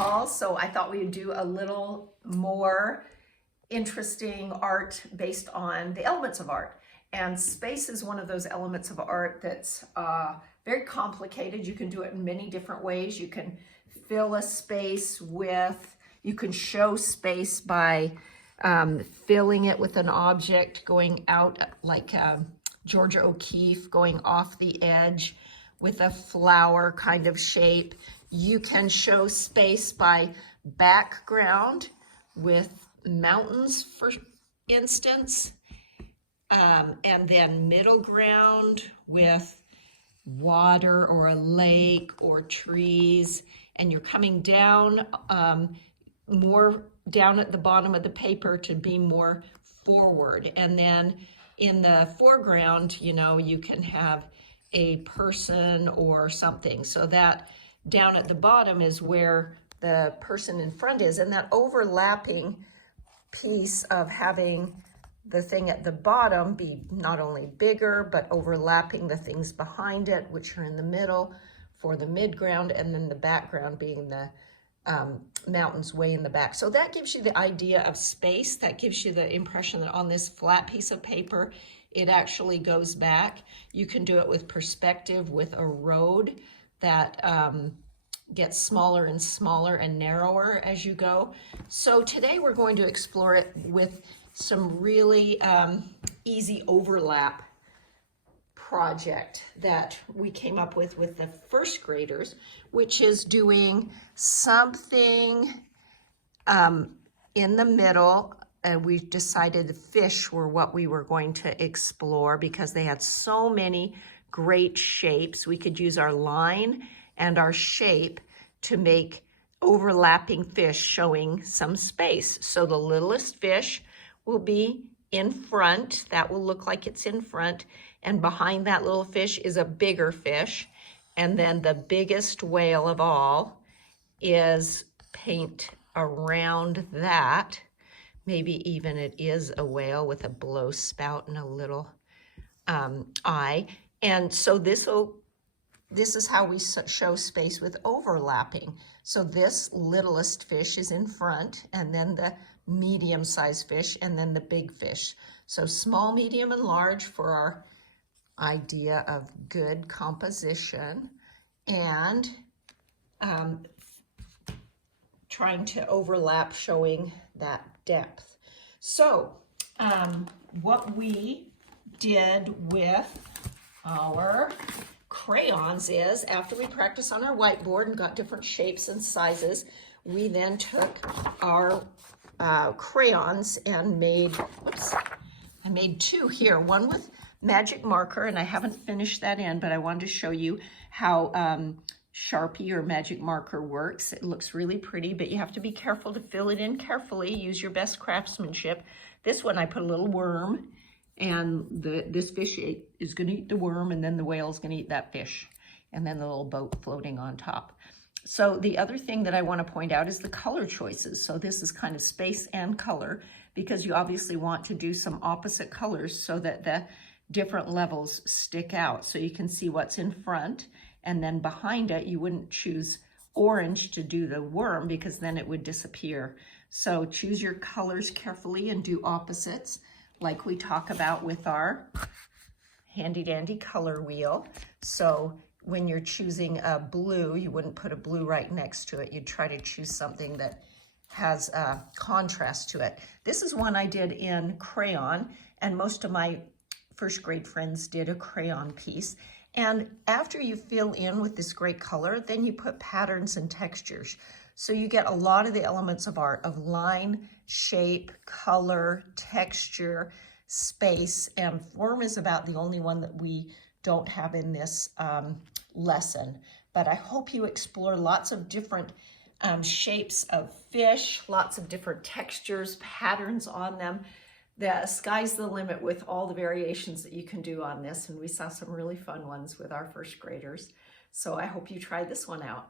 fall, so I thought we'd do a little more interesting art based on the elements of art. And space is one of those elements of art that's very complicated. You can do it in many different ways. You can fill a space with, you can show space by filling it with an object, going out like Georgia O'Keeffe, going off the edge with a flower kind of shape. You can show space by background with mountains, for instance, and then middle ground with water or a lake or trees, and you're coming down more down at the bottom of the paper to be more forward. And then in the foreground, you know, you can have a person or something. So that down at the bottom is where the person in front is, and that overlapping piece of having the thing at the bottom be not only bigger, but overlapping the things behind it, which are in the middle for the midground, and then the background being the mountains way in the back. So that gives you the idea of space. That gives you the impression that on this flat piece of paper, it actually goes back. You can do it with perspective, with a road that gets smaller and smaller and narrower as you go. So today we're going to explore it with some really easy overlap project that we came up with the first graders, which is doing something in the middle. And we decided the fish were what we were going to explore because they had so many great shapes. We could use our line and our shape to make overlapping fish showing some space. So the littlest fish will be in front. That will look like it's in front. And behind that little fish is a bigger fish. And then the biggest whale of all is paint around that. Maybe even it is a whale with a blow spout and a little eye. And so this is how we show space with overlapping. So this littlest fish is in front, and then the medium-sized fish, and then the big fish. So small, medium, and large for our idea of good composition, and trying to overlap, showing that depth. So what we did with our crayons is, after we practiced on our whiteboard and got different shapes and sizes, we then took our crayons and made, I made two here, one with magic marker, and I haven't finished that in, but I wanted to show you how Sharpie or magic marker works. It looks really pretty, but you have to be careful to fill it in carefully. Use your best craftsmanship. This one I put a little worm, and this fish is going to eat the worm, and then the whale is going to eat that fish, and then the little boat floating on top. So the other thing that I want to point out is the color choices. So this is kind of space and color, because you obviously want to do some opposite colors so that the different levels stick out. So you can see what's in front, and then behind it, you wouldn't choose orange to do the worm because then it would disappear. So choose your colors carefully and do opposites, like we talk about with our handy dandy color wheel. So when you're choosing a blue, you wouldn't put a blue right next to it. You'd try to choose something that has a contrast to it. This is one I did in crayon, and most of my first grade friends did a crayon piece. And after you fill in with this great color, then you put patterns and textures. So you get a lot of the elements of art, of line, shape, color, texture, space, and form is about the only one that we don't have in this lesson. But I hope you explore lots of different shapes of fish, lots of different textures, patterns on them. The sky's the limit with all the variations that you can do on this, and we saw some really fun ones with our first graders. So I hope you try this one out.